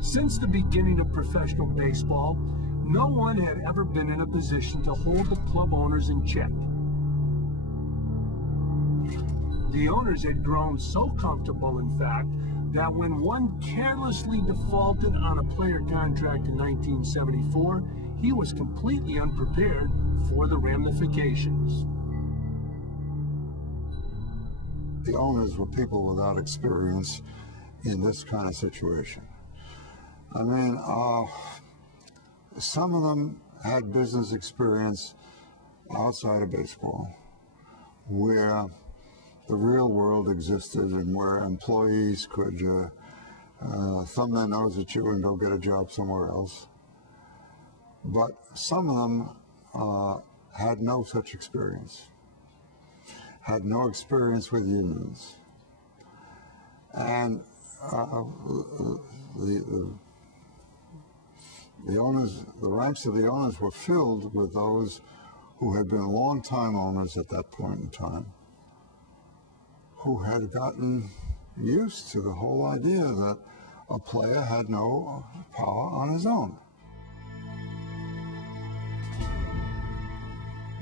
Since the beginning of professional baseball, no one had ever been in a position to hold the club owners in check. The owners had grown so comfortable, in fact, that when one carelessly defaulted on a player contract in 1974, he was completely unprepared for the ramifications. The owners were people without experience in this kind of situation. I mean, some of them had business experience outside of baseball, where the real world existed and where employees could thumb their nose at you and go get a job somewhere else. But some of them had no such experience, had no experience with unions. And the owners, the ranks of the owners were filled with those who had been long-time owners at that point in time, who had gotten used to the whole idea that a player had no power on his own.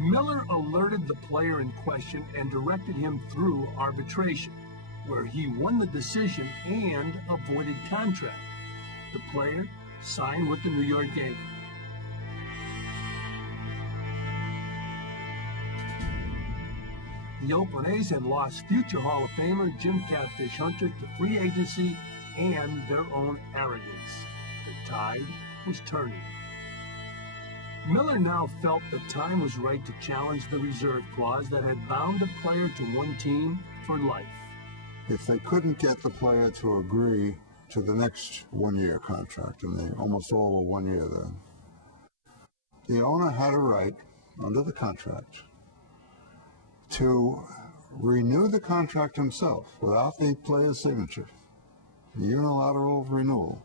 Miller alerted the player in question and directed him through arbitration, where he won the decision and avoided contract. The player signed with the New York Yankees. The Oakland A's had lost future Hall of Famer Jim Catfish Hunter to free agency and their own arrogance. The tide was turning. Miller now felt the time was right to challenge the reserve clause that had bound a player to one team for life. If they couldn't get the player to agree to the next one-year contract, and they almost all were 1 year then, the owner had a right, under the contract, to renew the contract himself without the player's signature, unilateral renewal.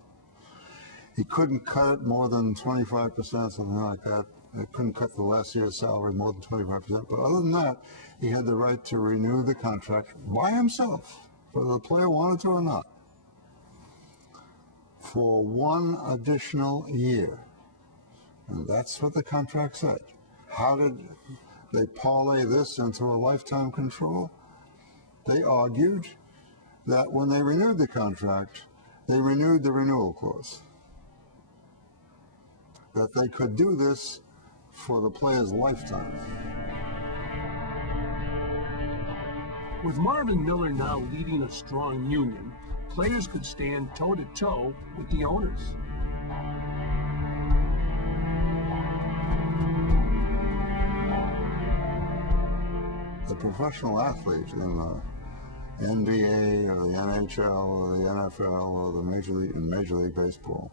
He couldn't cut it more than 25%, something like that. He couldn't cut the last year's salary more than 25%. But other than that, he had the right to renew the contract by himself, whether the player wanted to or not, for one additional year. And that's what the contract said. How did they parlay this into a lifetime control? They argued that when they renewed the contract, they renewed the renewal clause. That they could do this for the player's lifetime. With Marvin Miller now leading a strong union, players could stand toe-to-toe with the owners. The professional athlete in the NBA or the NHL or the NFL or the Major League Baseball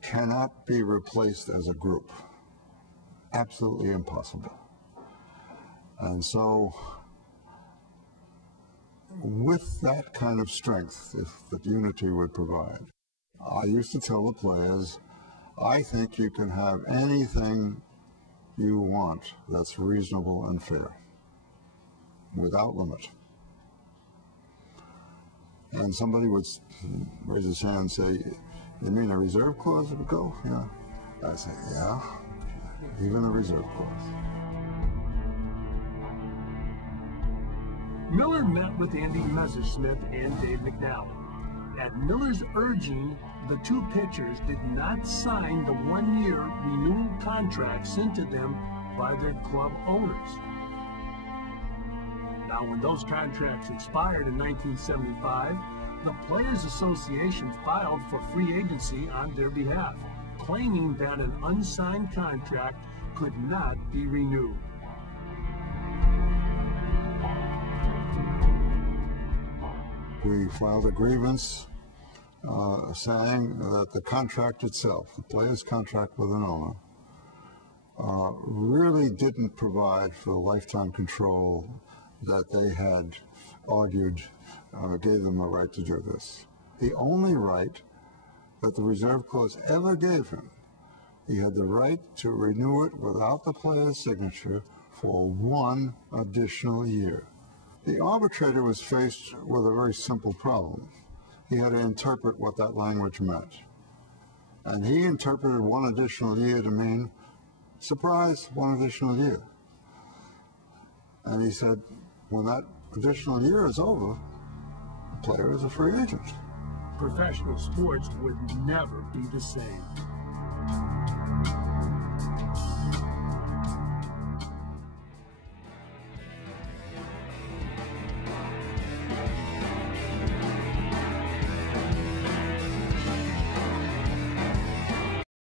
cannot be replaced as a group. Absolutely impossible. And so, with that kind of strength, if the unity would provide, I used to tell the players, I think you can have anything you want that's reasonable and fair, without limit. And somebody would raise his hand and say, you mean a reserve clause would go? Yeah. I say, yeah, even a reserve clause. Miller met with Andy Messersmith and Dave McNally. At Miller's urging, the two pitchers did not sign the one-year renewal contract sent to them by their club owners. Now, when those contracts expired in 1975, the Players Association filed for free agency on their behalf, claiming that an unsigned contract could not be renewed. We filed a grievance saying that the contract itself, the player's contract with an owner, really didn't provide for the lifetime control that they had argued gave them a right to do this. The only right that the reserve clause ever gave him, he had the right to renew it without the player's signature for one additional year. The arbitrator was faced with a very simple problem. he had to interpret what that language meant. And he interpreted one additional year to mean, surprise, one additional year. And he said, when that additional year is over, the player is a free agent. Professional sports would never be the same.